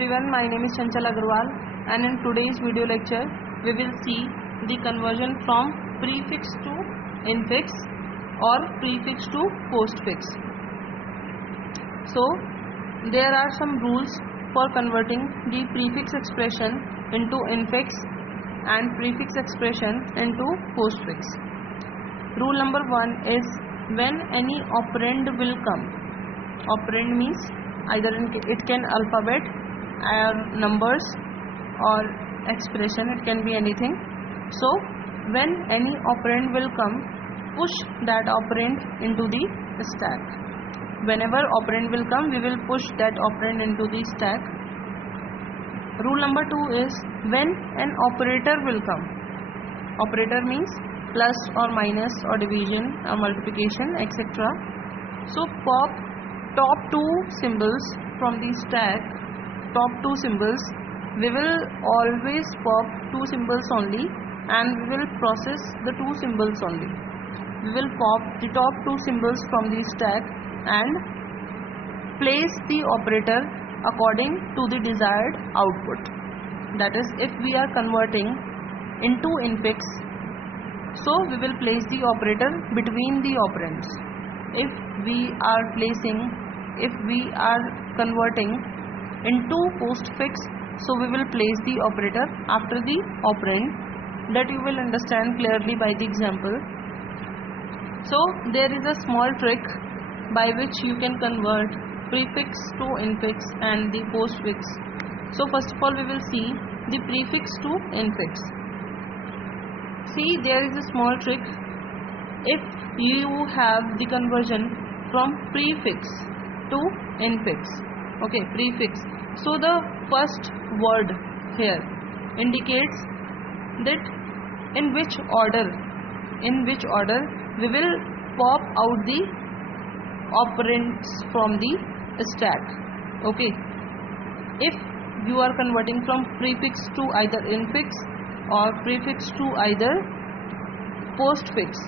everyone, my name is Chanchal Agarwal and in today's video lecture we will see the conversion from prefix to infix or prefix to postfix. So there are some rules for converting the prefix expression into infix and prefix expression into postfix. Rule number 1 is when any operand will come. Operand means either it can alphabet or numbers or expression, it can be anything. So when any operand will come, push that operand into the stack. Whenever operand will come, we will push that operand into the stack. Rule number 2 is when an operator will come. Operator means plus or minus or division or multiplication, etc. So pop top two symbols from the stack. Top two symbols, we will always pop two symbols only and we will process the two symbols only. We will pop the top two symbols from the stack and place the operator according to the desired output. That is, if we are converting into infix, so we will place the operator between the operands. If we are converting into postfix, so we will place the operator after the operand. That you will understand clearly by the example. So there is a small trick by which you can convert prefix to infix and the postfix. So first of all we will see the prefix to infix. See, there is a small trick. If you have the conversion from prefix to infix, okay, prefix, so the first word here indicates that in which order we will pop out the operands from the stack. Okay, if you are converting from prefix to either infix or prefix to either postfix,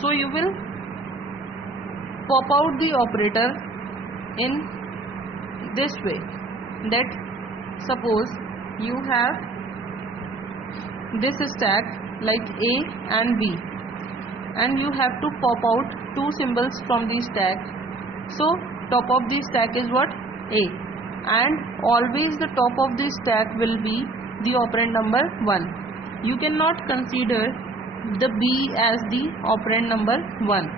so you will pop out the operator in this way. That suppose you have this stack like A and B and you have to pop out two symbols from the stack. So top of the stack is what? A, and always the top of the stack will be the operand number 1. You cannot consider the B as the operand number 1.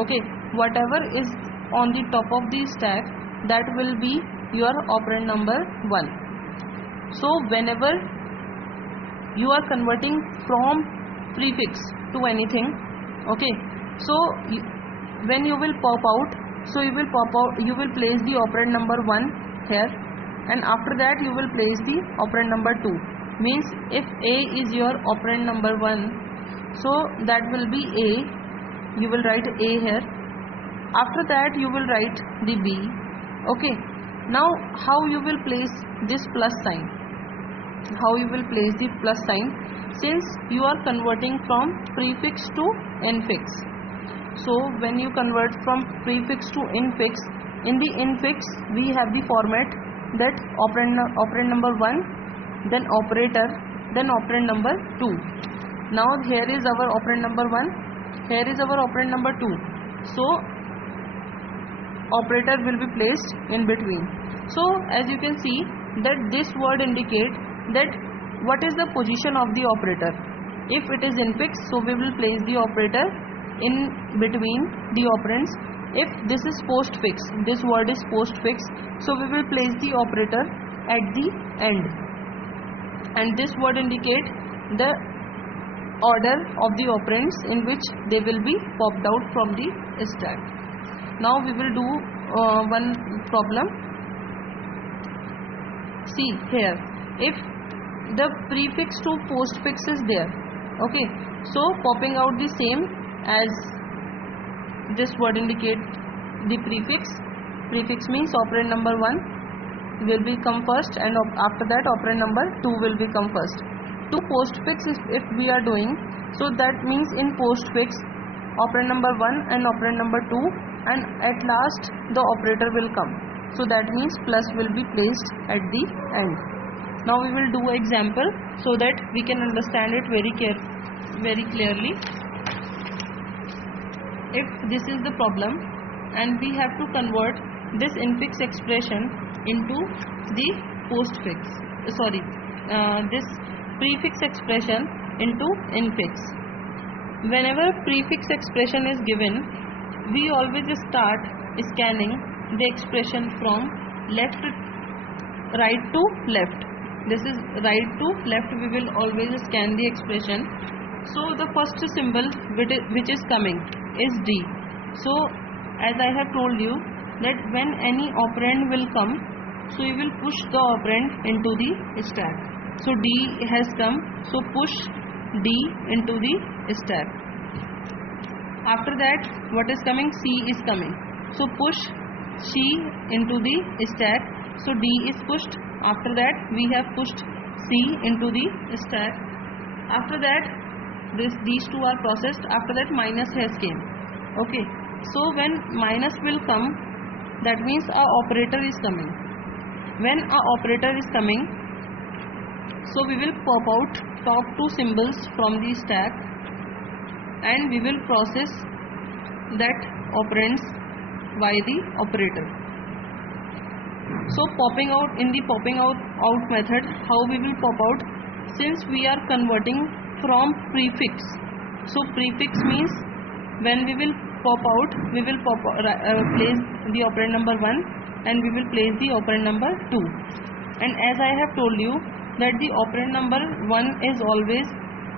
Okay, whatever is on the top of the stack, that will be your operand number 1. So whenever you are converting from prefix to anything, okay, so when you will pop out, so you will place the operand number 1 here, and after that you will place the operand number 2. Means if A is your operand number 1, so that will be A, you will write A here. After that you will write the B. Okay, now how you will place this plus sign? How you will place the plus sign? Since you are converting from prefix to infix, so when you convert from prefix to infix, in the infix we have the format that operand number 1, then operator, then operand number 2. Now here is our operand number 1, here is our operand number 2. So operator will be placed in between. So as you can see that this word indicates that what is the position of the operator. If it is infix, so we will place the operator in between the operands. If this is postfix, this word is postfix, so we will place the operator at the end, and this word indicate the order of the operands in which they will be popped out from the stack. Now we will do one problem. See here, if the prefix to postfix is there, okay, so popping out the same as this word indicate the prefix. Prefix means operand number 1 will be come first, and after that operand number 2 will be come first. To postfix, if we are doing, so that means in postfix operand number 1 and operand number 2, and at last the operator will come. so that means plus will be placed at the end. Now we will do an example so that we can understand it very clearly. If this is the problem and we have to convert this infix expression into the this prefix expression into infix. Whenever prefix expression is given, we always start scanning the expression from right to left. This is right to left, we will always scan the expression. So the first symbol which is coming is D. So as I have told you that when any operand will come, so we will push the operand into the stack. So D has come, so push D into the stack. After that, what is coming? C is coming, so push C into the stack. So D is pushed. After that, we have pushed C into the stack. After that, these two are processed. After that, minus has came. Okay, so when minus will come, that means a operator is coming. When a operator is coming, so we will pop out top two symbols from the stack and we will process that operands by the operator. So popping out, in the popping out method, how we will pop out? Since we are converting from prefix, so prefix means when we will pop out, we will place the operand number 1 and we will place the operand number 2. And as I have told you that the operand number 1 is always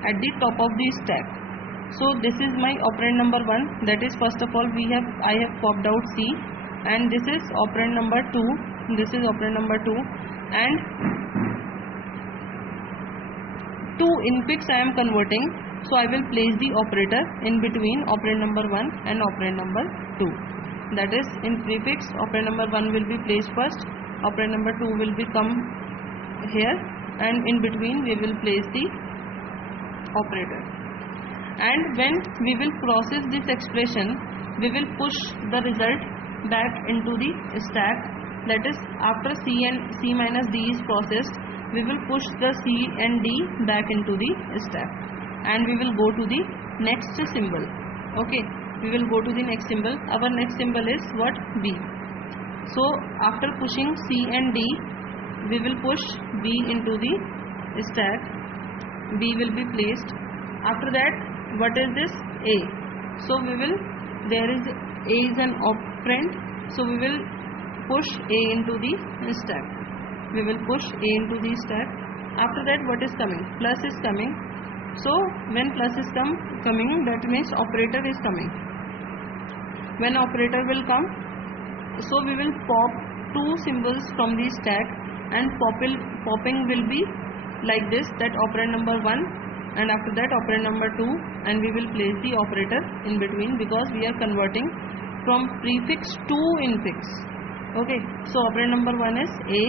at the top of the stack. So this is my operand number 1, that is first of all I have popped out C, and this is operand number 2, this is operand number 2, and to infix I am converting, so I will place the operator in between operand number 1 and operand number 2. That is, in prefix, operand number 1 will be placed first, operand number 2 will become here, and in between we will place the operator. And when we will process this expression, we will push the result back into the stack. That is, after C minus D is processed, we will push the C and D back into the stack, and we will go to the next symbol. Okay, we will go to the next symbol. Our next symbol is what? B. So after pushing C and D, we will push B into the stack. B will be placed. After that, what is this? A. So A is an operand, so we will push A into the stack. We will push A into the stack. After that, what is coming? Plus is coming. So when plus is coming, that means operator is coming. When operator will come, so we will pop two symbols from the stack, and popping will be like this, that operand number 1 and after that operand number 2, and we will place the operator in between because we are converting from prefix to infix. Okay, so operand number 1 is A,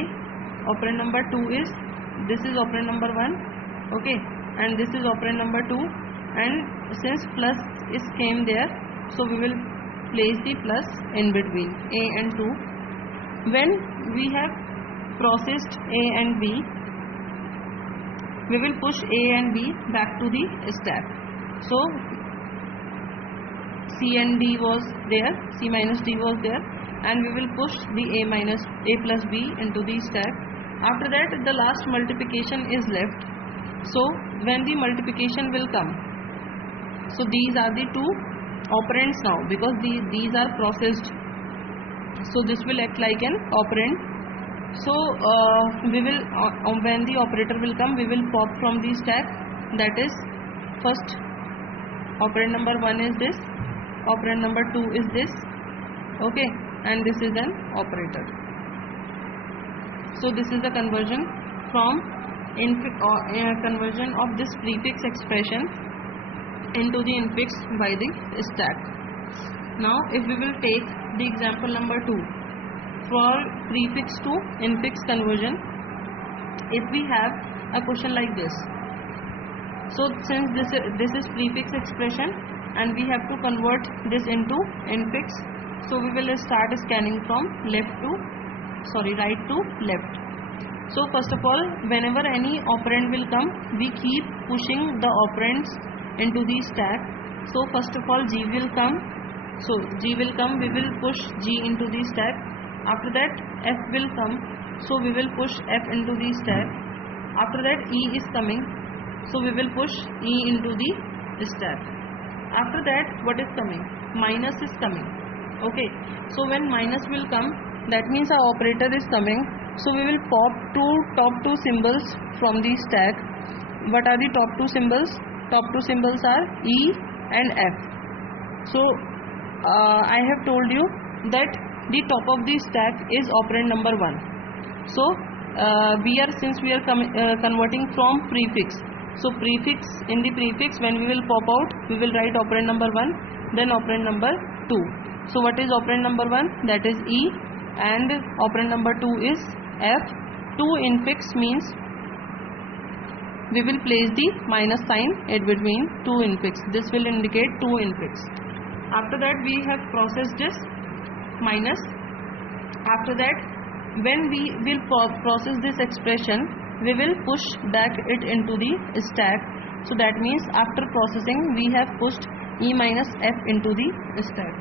operand number 2 is, this is operand number 1, okay, and this is operand number 2, and since plus is came there, so we will place the plus in between A and 2. When we have processed A and B, we will push A and B back to the stack. So C and D was there, C minus D was there, and we will push the A plus B into the stack. After that, the last multiplication is left. So when the multiplication will come, so these are the two operands now, because these are processed, so this will act like an operand. So we will when the operator will come, we will pop from the stack. That is, first operand number 1 is this, operand number 2 is this, okay, and this is an operator. So this is the conversion from conversion of this prefix expression into the infix by the stack. Now if we will take the example number 2 for prefix to infix conversion, if we have a question like this, so since this is prefix expression and we have to convert this into infix, so we will start scanning from left to right to left. So first of all, whenever any operand will come, we keep pushing the operands into the stack. So first of all, G will come. So G will come, we will push G into the stack. After that F will come, so we will push F into the stack. After that E is coming, so we will push E into the stack. After that what is coming? Minus is coming. Okay, so when minus will come, that means our operator is coming. So we will pop top two symbols from the stack. What are the top two symbols? Top two symbols are E and F. So I have told you that the top of the stack is operand number 1. So since we are converting from prefix, so prefix, in the prefix when we will pop out, we will write operand number 1, then operand number 2. So what is operand number 1? That is E, and operand number 2 is F. 2 infix means we will place the minus sign in between 2 infix. This will indicate 2 infix. After that we have processed this minus. After that, when we will process this expression, we will push back it into the stack. So that means after processing we have pushed E minus F into the stack.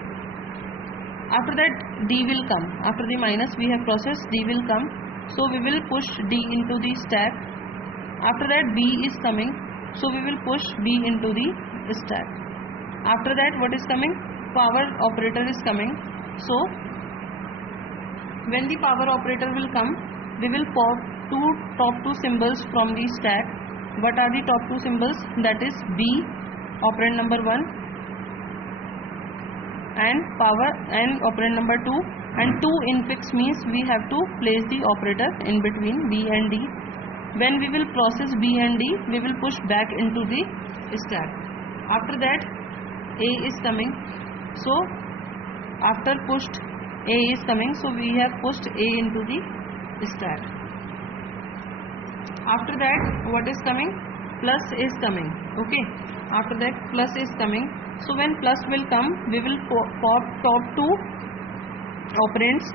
After that D will come. After the minus we have processed, D will come. So we will push D into the stack. After that B is coming, so we will push B into the stack. After that what is coming? Power operator is coming. So when the power operator will come, we will pop top two symbols from the stack. What are the top two symbols? That is B, operand number 1, and power and operand number 2. And 2 infix means we have to place the operator in between B and D. When we will process B and D, we will push back into the stack. After that A is coming. So after pushed A is coming, so we have pushed A into the stack. After that what is coming? Plus is coming. Okay, after that plus is coming. So when plus will come, we will pop top two operands.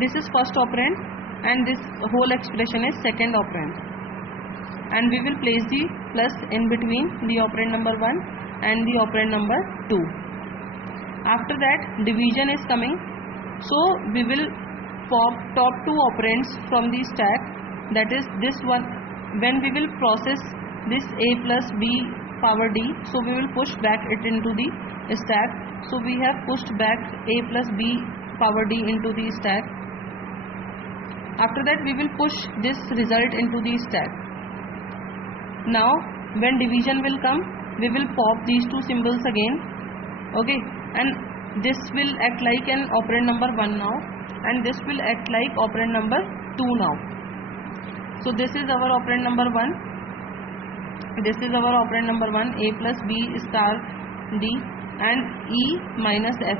This is first operand and this whole expression is second operand, and we will place the plus in between the operand number 1 and the operand number 2. After that division is coming, so we will pop top two operands from the stack, that is this one. When we will process this A plus B power D, so we will push back it into the stack. So we have pushed back A plus B power D into the stack. After that we will push this result into the stack. Now when division will come, we will pop these two symbols again. Okay, and this will act like an operand number 1 now, and this will act like operand number 2 now. So this is our operand number 1, this is our operand number 1, A plus B star D, and E minus F.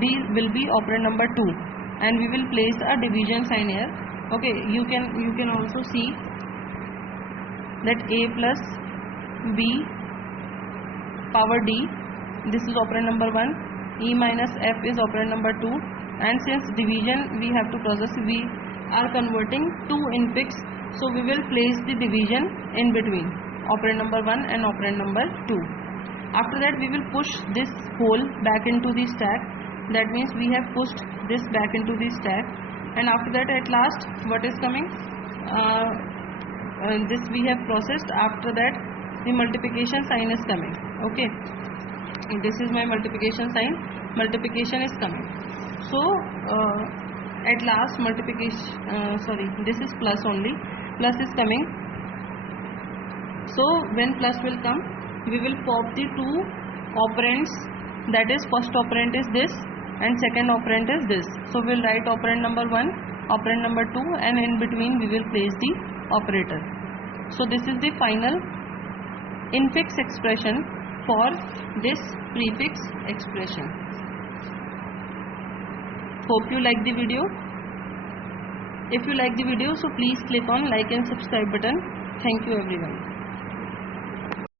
D will be operand number 2, and we will place a division sign here. Okay, you can also see that A plus B power D, this is operand number 1, E minus F is operand number 2, and since division we have to process, we are converting 2 infix, so we will place the division in between operand number 1 and operand number 2. After that we will push this whole back into the stack, that means we have pushed this back into the stack. And after that at last what is coming? This we have processed. After that the multiplication sign is coming. Okay, this is my multiplication sign, multiplication is coming. So at last multiplication, this is plus only, plus is coming. So when plus will come, we will pop the two operands, that is first operand is this and second operand is this. So we will write operand number 1, operand number 2, and in between we will place the operator. So this is the final infix expression for this prefix expression. Hope you like the video. If you like the video, so please click on like and subscribe button. Thank you everyone.